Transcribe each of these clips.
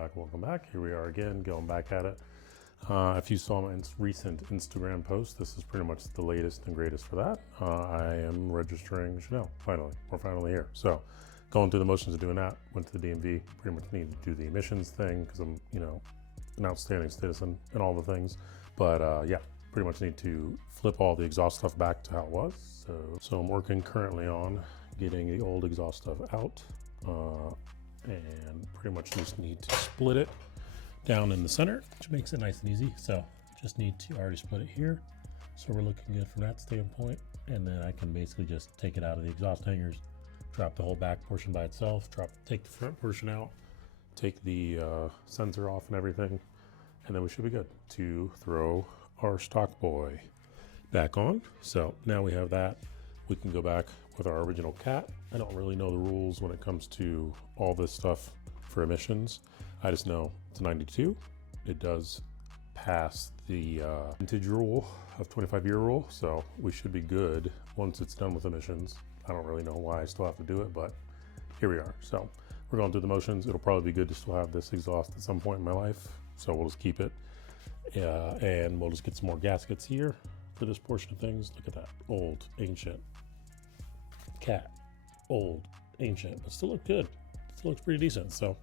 welcome back. Here we are again, going back at it. If you saw my recent Instagram post, this is pretty much the latest and greatest for that. I am registering Chanel, finally. We're finally here. So going through the motions of doing that, went to the DMV, pretty much need to do the emissions thing because I'm, an outstanding citizen and all the things. But yeah, pretty much need to flip all the exhaust stuff back to how it was. So I'm working currently on getting the old exhaust stuff out. And pretty much just need to split it down in the center, which makes it nice and easy. So just need to already split it here. So we're looking good from that standpoint. And then I can basically just take it out of the exhaust hangers, drop the whole back portion by itself, take the front portion out, take the sensor off and everything. And then we should be good to throw our stock boy back on. So now we have that. We can go back with our original cat. I don't really know the rules when it comes to all this stuff for emissions. I just know it's a 92. It does pass the vintage rule of 25-year rule, so we should be good once it's done with emissions. I don't really know why I still have to do it, but here we are. So we're going through the motions. It'll probably be good to still have this exhaust at some point in my life, so we'll just keep it. And we'll just get some more gaskets here for this portion of things. Look at that, old, ancient cat, old, ancient, but still look good. Still looks pretty decent. So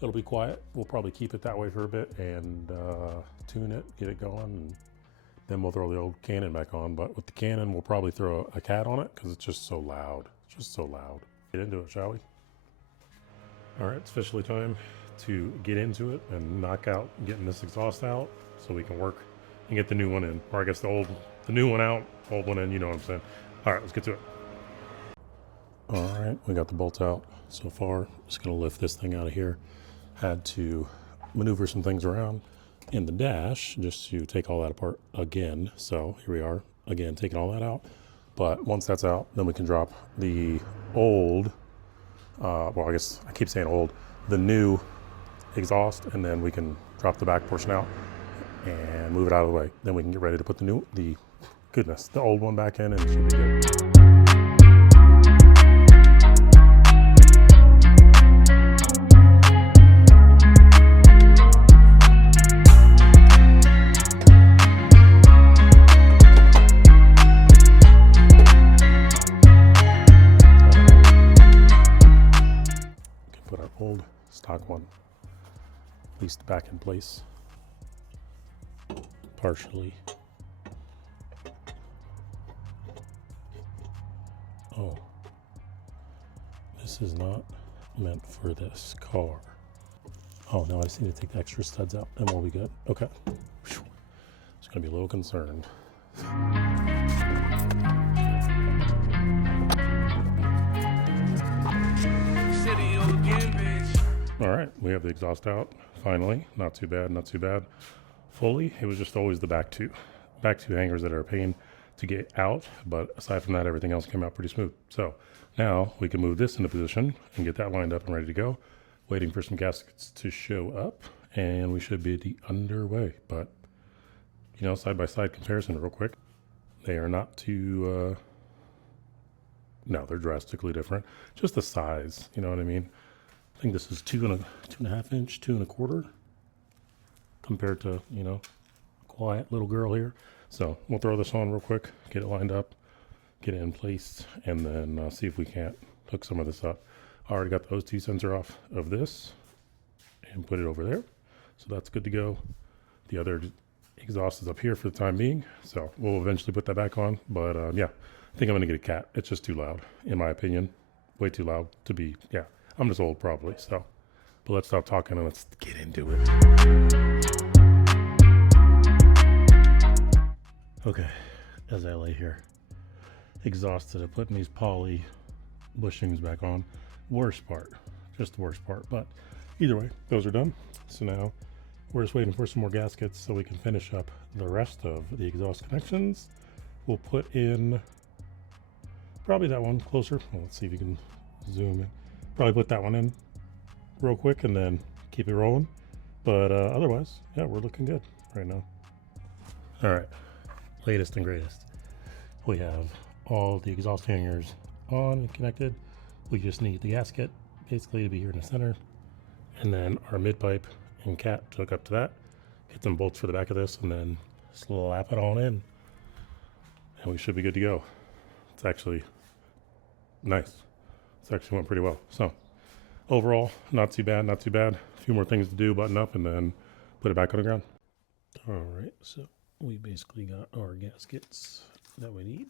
it'll be quiet. We'll probably keep it that way for a bit and tune it, get it going, and then we'll throw the old Canon back on. But with the Canon, we'll probably throw a cat on it because it's just so loud. It's just so loud. Get into it, shall we? All right, it's officially time to get into it and knock out getting this exhaust out so we can work and get the new one in. Or I guess the new one out, old one in, you know what I'm saying. All right, let's get to it. All right, we got the bolts out so far. Just gonna lift this thing out of here. Had to maneuver some things around in the dash just to take all that apart again. So here we are, again, taking all that out. But once that's out, then we can drop the old, well, I guess I keep saying old, the new exhaust, and then we can drop the back portion out and move it out of the way. Then we can get ready to put the old one back in, and it should be good. Old stock one at least back in place partially. Oh, this is not meant for this car. Oh no, I just need to take the extra studs out and we'll be good. Okay, just gonna be a little concerned. All right, we have the exhaust out, finally. Not too bad, not too bad. Fully, it was just always the back two hangers that are a pain to get out, but aside from that, everything else came out pretty smooth. So now we can move this into position and get that lined up and ready to go. Waiting for some gaskets to show up, and we should be underway. But, side-by-side comparison real quick. They are not too, no, they're drastically different. Just the size, you know what I mean? I think this is 2.5 inch, 2 1/4 compared to, quiet little girl here. So we'll throw this on real quick, get it lined up, get it in place, and then see if we can't hook some of this up. I already got the OT sensor off of this and put it over there. So that's good to go. The other exhaust is up here for the time being. So we'll eventually put that back on. But yeah, I think I'm gonna get a cat. It's just too loud, in my opinion. Way too loud to be, yeah. I'm just old probably, so. But let's stop talking and let's get into it. Okay, as I lay here, exhausted of putting these poly bushings back on. Worst part, just the worst part. But either way, those are done. So now we're just waiting for some more gaskets so we can finish up the rest of the exhaust connections. We'll put in probably that one closer. Well, let's see if you can zoom in. Probably put that one in real quick and then keep it rolling. But otherwise, yeah, we're looking good right now. All right, latest and greatest. We have all the exhaust hangers on and connected. We just need the gasket basically to be here in the center. and then our mid pipe and cat to hook up to that. Get some bolts for the back of this, and then slap it on in, and we should be good to go. It's actually nice. It's actually went pretty well. So overall, not too bad, not too bad. A few more things to do, button up, and then put it back on the ground. All right, so we basically got our gaskets that we need.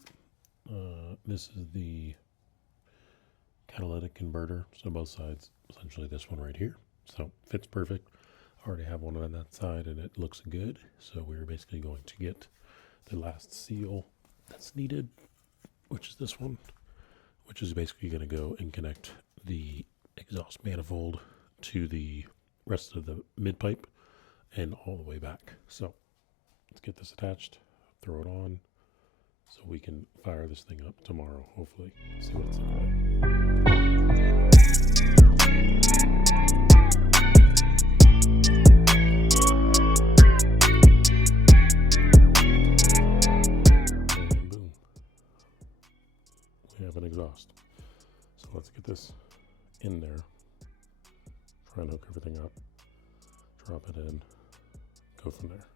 This is the catalytic converter, so both sides, essentially this one right here. So fits perfect. I already have one on that side and it looks good. So we're basically going to get the last seal that's needed, which is this one, which is basically going to go and connect the exhaust manifold to the rest of the mid pipe and all the way back. So let's get this attached, throw it on, so we can fire this thing up tomorrow, hopefully. See what it's looking like. And boom. We have an exhaust. So let's get this in there. Try and hook everything up. Drop it in. Go from there.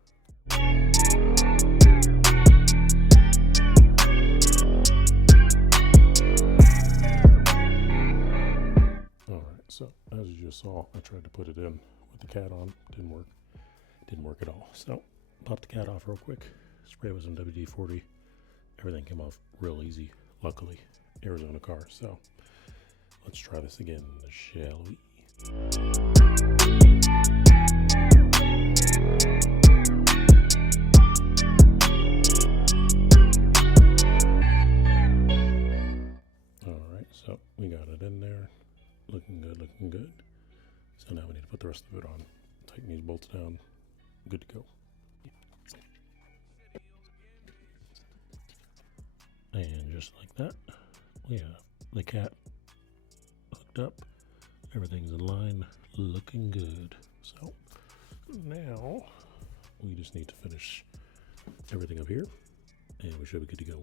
So as you just saw, I tried to put it in with the cat on. Didn't work. Didn't work at all. So pop the cat off real quick. Spray with some WD-40. Everything came off real easy. Luckily, Arizona car. So let's try this again, shall we? All right, so we got it in there. Looking good, looking good. So now we need to put the rest of it on. Tighten these bolts down. Good to go. And just like that, we have the cat hooked up. Everything's in line, looking good. So now we just need to finish everything up here and we should be good to go.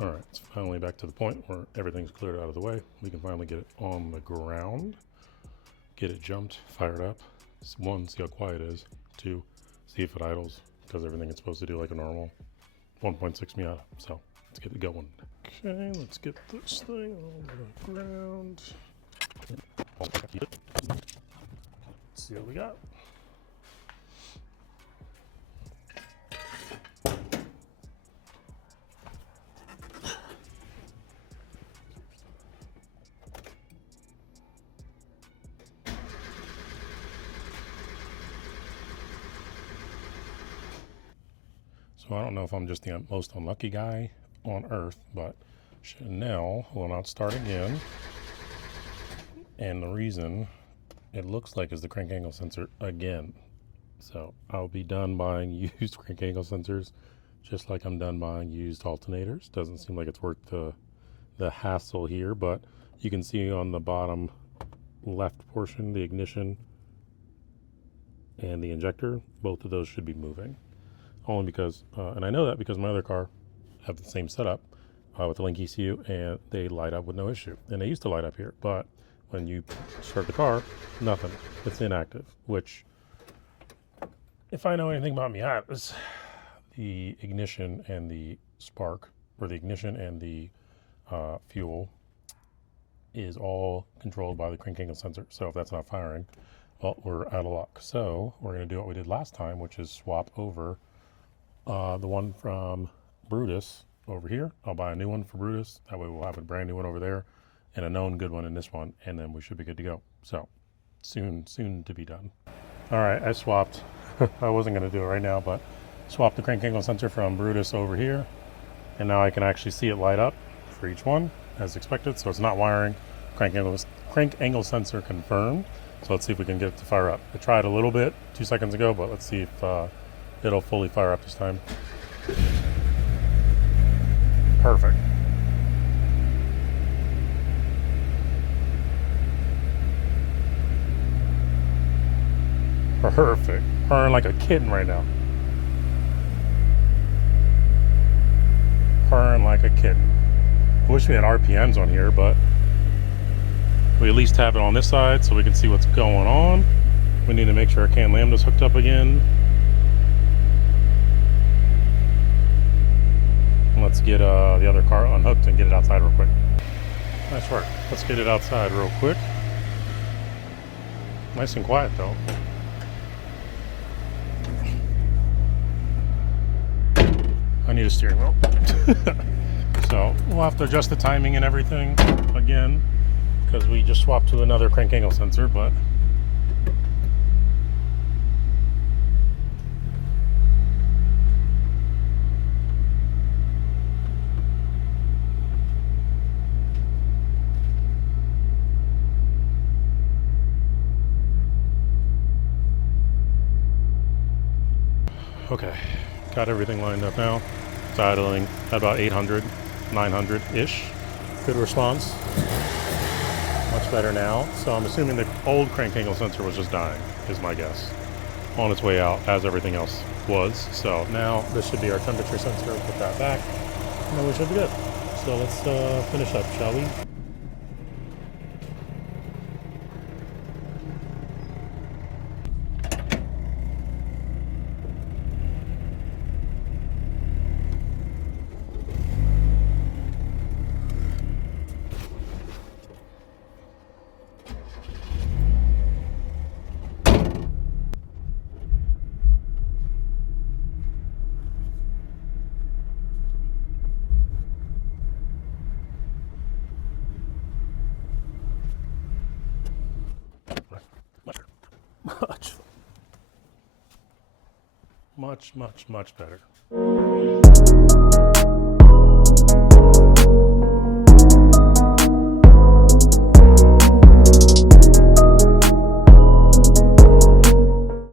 All right, it's finally back to the point where everything's cleared out of the way. We can finally get it on the ground, get it jumped, fired up. One, see how quiet it is. Two, see if it idles, does everything it's supposed to do like a normal 1.6 Miata. So let's get it going. Okay, let's get this thing on the ground. Let's see what we got. So I don't know if I'm just the most unlucky guy on earth, but Chanel will not start again. And the reason it looks like is the crank angle sensor again. So I'll be done buying used crank angle sensors, just like I'm done buying used alternators. Doesn't seem like it's worth the hassle here, but you can see on the bottom left portion, the ignition and the injector, both of those should be moving. Only because, and I know that because my other car have the same setup with the Link ECU, and they light up with no issue. And they used to light up here, but when you start the car, nothing. It's inactive, which, if I know anything about Miatas, the ignition and the spark, or the ignition and the fuel, is all controlled by the crank angle sensor. So if that's not firing, well, we're out of luck. So we're going to do what we did last time, which is swap over the one from Brutus over here. I'll buy a new one for Brutus. That way we'll have a brand new one over there and a known good one in this one, and then we should be good to go. So soon to be done. All right, I swapped. I wasn't going to do it right now, but swapped the crank angle sensor from Brutus over here, and now I can actually see it light up for each one as expected. So it's not wiring. Crank angle sensor confirmed. So let's see if we can get it to fire up. I tried a little bit 2 seconds ago, but let's see if it'll fully fire up this time. Perfect. Perfect. Purring like a kitten right now. Purring like a kitten. I wish we had RPMs on here, but we at least have it on this side so we can see what's going on. We need to make sure our can lambda's hooked up again. Let's get the other car unhooked and get it outside real quick. Nice work. Let's get it outside real quick. Nice and quiet though. I need a steering wheel. So we'll have to adjust the timing and everything again because we just swapped to another crank angle sensor, but okay, got everything lined up now. It's idling at about 800, 900-ish. Good response. Much better now. So I'm assuming the old crank angle sensor was just dying, is my guess. On its way out, as everything else was. So now this should be our temperature sensor. Put that back, and then we should be good. So let's finish up, shall we? Much better.